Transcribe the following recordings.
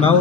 भाऊ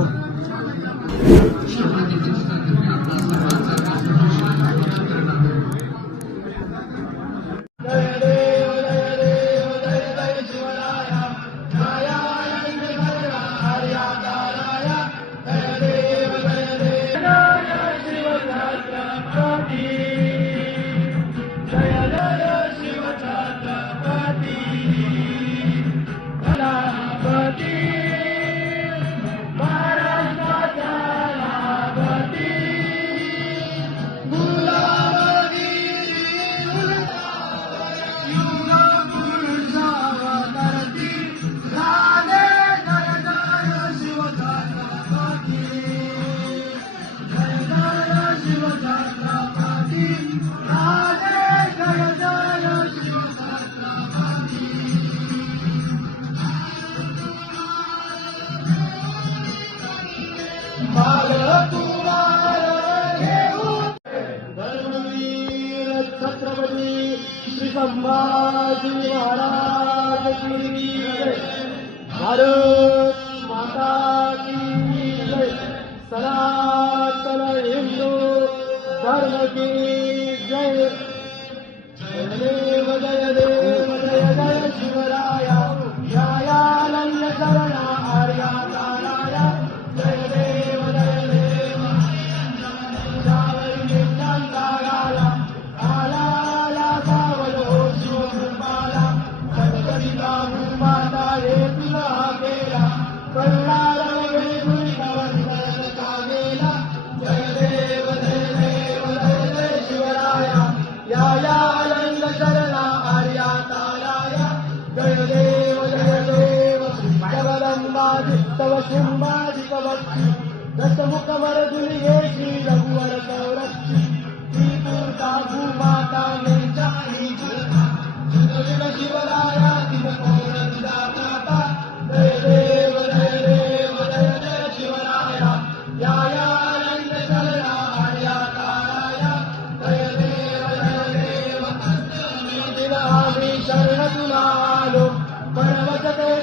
छत्रपती श्री संभाजी महाराज की जय। भारत माता की जय। सनातन हिंदू धर्म की जय। जय देव जय जय शिवराया जयानंद शरणा आर्या ताराया। जय देव जय देव जावई नित्यांताराला आला सावलो शिवकृपाला। सद्गती बाहू माता रे तुला केला कल्लार वेगुळीता वंदन कागेला। जय देव जय देव जय जय शिवराया या आनंद शरणा आर्या ताराया। जय देव जगदंबादिस्तव शुंभादिक भक्ती दशमुख वरदुली हे श्री रघुवर संरक्षी। श्रीपुरता भूमाता नेचाही जुगविन शिवराया तिन पौरंदा माता। जय देव जय देव जय जय शिवराया या आनंद शरणा आर्या ताराया। जय देव तिला आम्ही शरण तुला आलो परवचते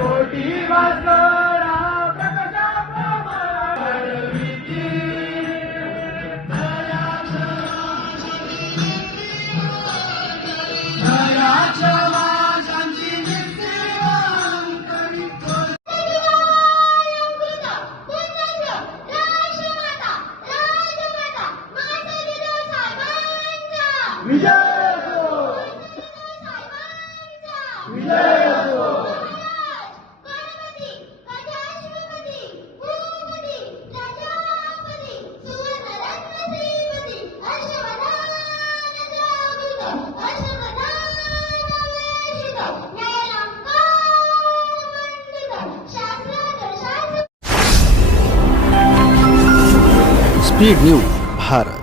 कोटी वासना विजय विजय स्पीड न्यूज भारत।